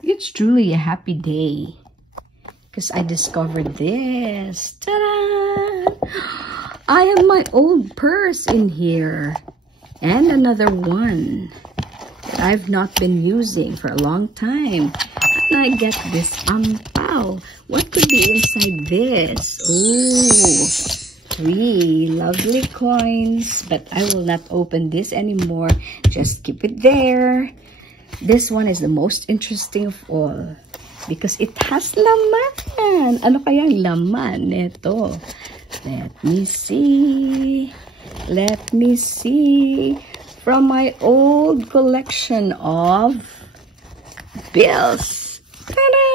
It's truly a happy day because I discovered this. Ta-da! I have my old purse in here and another one that I've not been using for a long time. And I get this ampao. What could be inside this? Oh, 3 lovely coins, but I will not open this anymore. Just keep it there. This one is the most interesting of all because it has laman. Ano kaya ang laman nito? Let me see. Let me see. From my old collection of bills. Ta-da!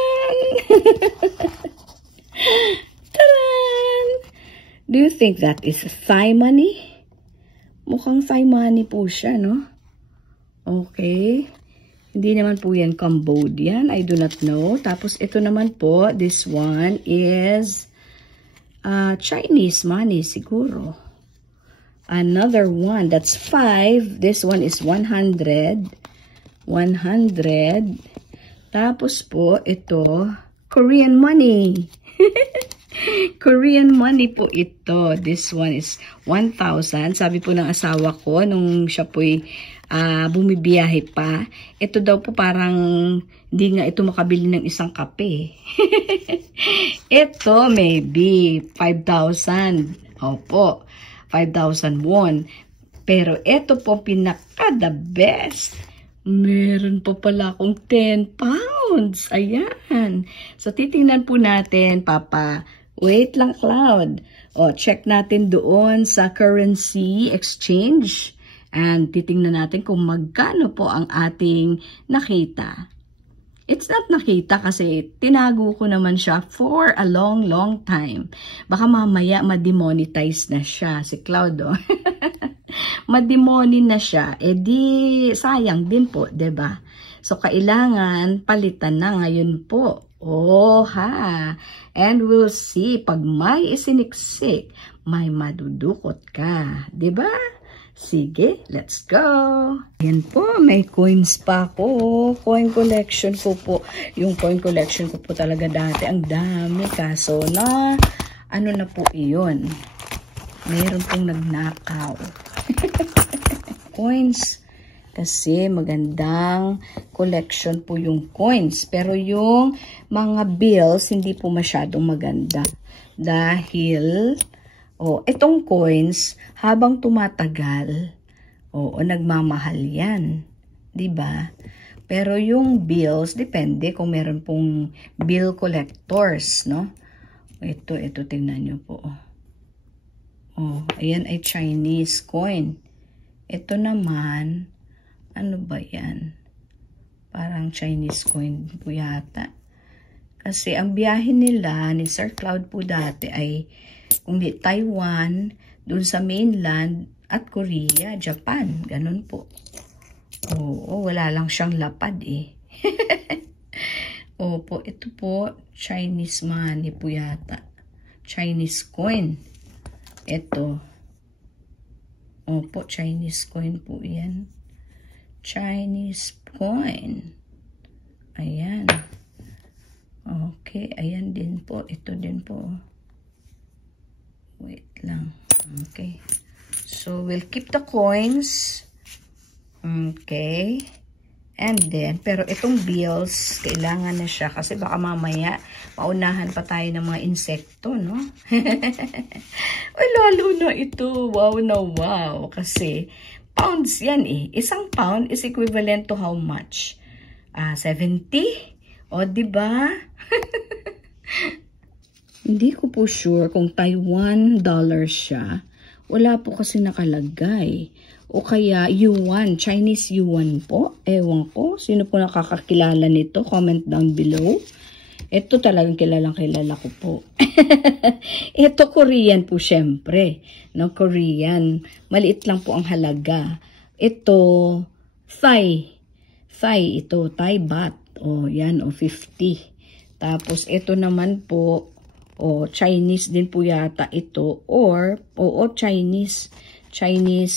Ta-da! Do you think that is Thai money? Mukhang Thai money po siya, no? Okay. Hindi naman po yan Cambodian. I do not know. Tapos ito naman po, this one is Chinese money siguro. Another one, that's 5. This one is 100. 100. Tapos po, ito, Korean money. Korean money po ito. This one is 1,000. Sabi po ng asawa ko, nung siya po'y bumibiyahe pa, ito daw po parang hindi nga ito makabili ng isang kape. Ito, maybe 5,000. Opo, 5,000 won. Pero ito po pinaka the best. Meron po pala akong 10 pounds. Ayan. So, titingnan po natin, Papa. Wait lang, Cloud. O, check natin doon sa currency exchange. And titingnan natin kung magkano po ang ating nakita. It's not nakita kasi tinago ko naman siya for a long, long time. Baka mamaya ma-demonetize na siya si Cloud. Oh. Ma-demoni na siya. Eh di sayang din po, 'di ba? So kailangan palitan na ngayon po. Oh ha. And we'll see pag may isiniksik, may madudukot ka, 'di ba? Sige, let's go! Ayan po, may coins pa ako. Coin collection ko po. Yung coin collection ko po talaga dati, ang dami. Kaso na, ano na po iyon? Mayroon pong nagnakaw. Coins. Kasi magandang collection po yung coins. Pero yung mga bills, hindi po masyadong maganda. Dahil... itong coins, habang tumatagal, nagmamahal yan. 'Di ba? Pero yung bills, depende kung meron pong bill collectors, no? Ito, tingnan nyo po. Ayan ay Chinese coin. Ito naman, ano ba yan? Parang Chinese coin po yata. Kasi ang biyahe nila ni Sir Cloud po dati ay kung di Taiwan, dun sa mainland, at Korea, Japan. Ganun po. Wala lang siyang lapad eh. Opo, ito po, Chinese money po yata. Chinese coin. Ito. Opo, Chinese coin po yan. Chinese coin. Ayan. Okay, ayan din po. Ito din po. Wait lang. Okay. So, we'll keep the coins. Okay. And then, pero itong bills, kailangan na siya. Kasi baka mamaya, maunahan pa tayo ng mga insekto, no? Ay, lalo na ito. Wow na wow. Kasi, pounds yan eh. Isang pound is equivalent to how much? 70? O, diba? Hindi ko po sure kung Taiwan dollar siya. Wala po kasi nakalagay. O kaya yuan, Chinese yuan po. Ewan ko. Sino po nakakakilala nito? Comment down below. Ito talagang kilala ko po. Ito Korean po syempre. No, Korean. Maliit lang po ang halaga. Ito Thai. Ito Thai baht. Yan 50. Tapos ito naman po Chinese din po yata ito or Chinese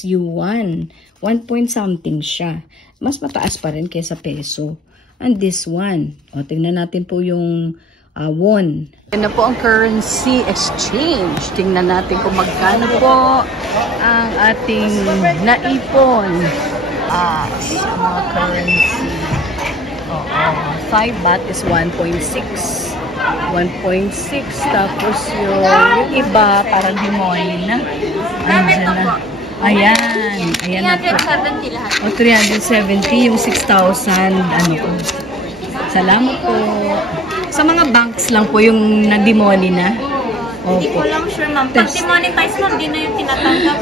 yuan. 1 point something siya. Mas mataas pa rin kaysa peso. and this one. O, tingnan natin po yung won. Yan na po ang currency exchange. Tingnan natin kung magkano po ang ating naipon sa mga currency. 5 baht is 1.6. 1.6. Tapos yung iba, parang himoli na. Andyan na. Ayan. Ayan na po. 370 lahat. O, 370. Yung 6,000. Ano po. Salamat po. Sa mga banks lang po yung na-demoni na. Hindi ko lang sure, ma'am. Pag demonetize, ma'am, di na yung tinatanggap.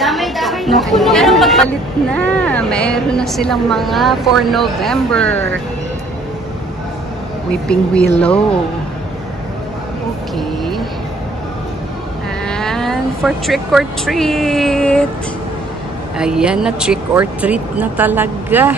Naku, pero pagpalit na. Meron na silang mga for November. Weeping Willow. Okay. And for trick or treat. Ayan na, trick or treat na talaga.